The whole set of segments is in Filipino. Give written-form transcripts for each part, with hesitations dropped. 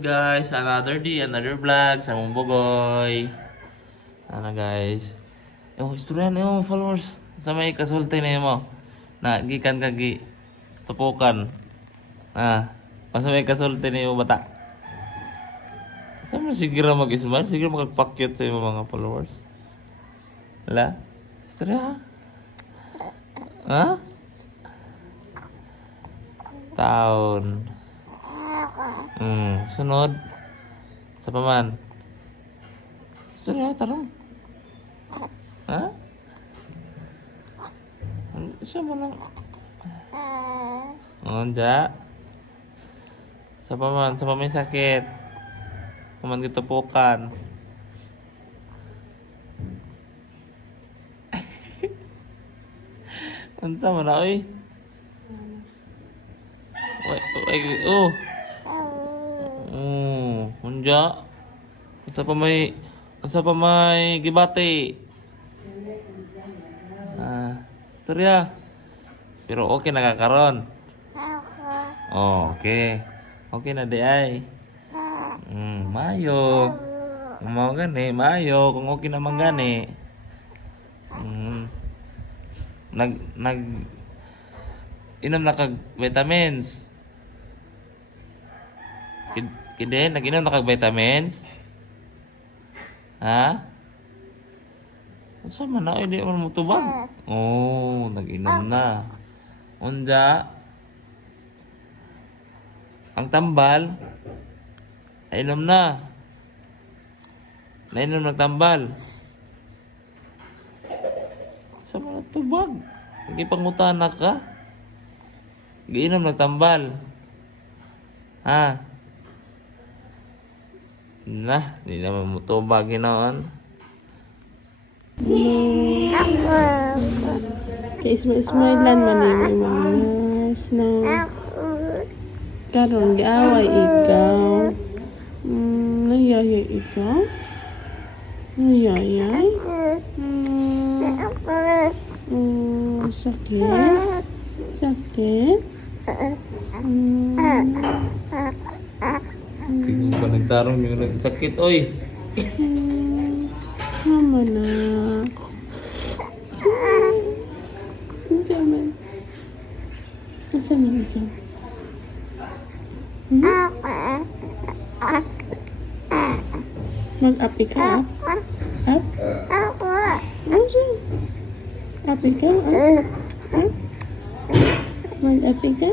guys, another day, another vlog sa Mumbogoy. Ano guys? Istorya na yung followers. Sa may kasulti na mo. Na gikan kagi tupukan. Sa may kasulti na yung bata. Sa mo siguro mag-ismal, siguro magpakyut sa yung mga followers. Wala? Istorya ha? Taon. Sunod. Sa paman. Istorya, tarong. Ha? Siya mo lang. Anja. Sa paman may sakit. Paman gitupukan. Unsa man na oy? Unja. Unsa pa may gibati. Istorya. Pero okay nakakaron. Okay. Okay na di ay. Mayo. Mau gani, mayo kung okay naman gani. Inom na kag vitamins. Kide, nag-inom na kag vitamins? Ha? Unsa man na di man mo tubag? Nag-inom na. Unja? Ang tambal inom na. Nainom ng tambal. Sa mga tubag. Hindi pangutana ka. Giinom ng tambal. Ha? Di naman mo tubag ginaon. Kay ismailan man yung mga na karon giaway ikaw. Nayaya ikaw? Nayaya? Sakit? Sakit? Tingin pa nagtarong yung nagsakit, oy. Mama na. Hindi man. Masa na ikaw? Mag-api ka? Up? Api ka? Mag-api ka?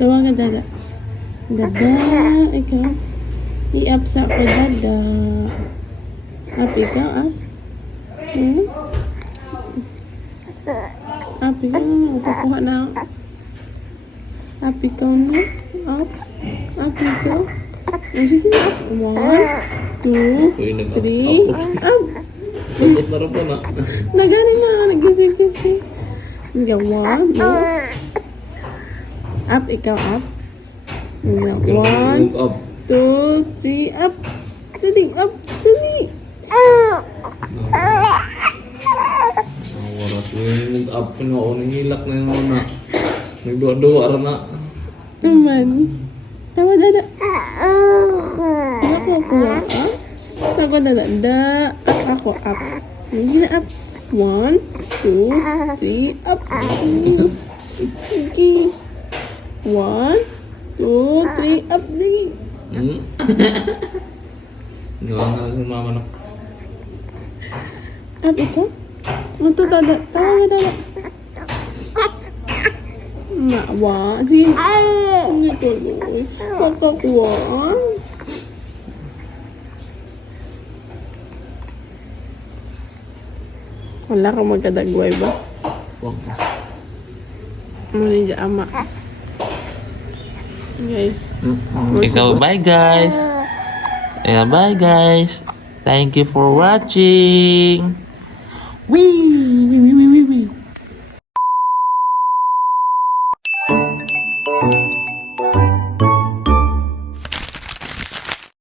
Tawag ka dada. Dada, ikaw. I-up sa ako dada. Api ka, up? Api ka, kukuha na ako. Api ka na. Up. Api ka. Sige na, up. 1, 2, 3, up. Sakit na rin po na. Nagani na, nag-gisi-gisi. Hanggang 1, 2. Up, ikaw up. 1, 2, 3, up. Dali, up. Dali. Waras yung up na o nangilak na yung na. Nagduwa-duwa rin na. Naman. Tama dada. Ako kuha up. Ako dada. Ako up. Hindi na up. 1, 2, 3, up. Okay. 1, 2, 3, up. Dali. Gawa nga lang yung mama na. Up ito? Ito dada. Tama nga dada. Nawa. Sige. Hindi tuloy. Kakakuha. Wala ka magkadagway ba? Huwag ka. Muna ama. Guys. Ikaw, bye guys. Bye guys. Thank you for watching. Wee!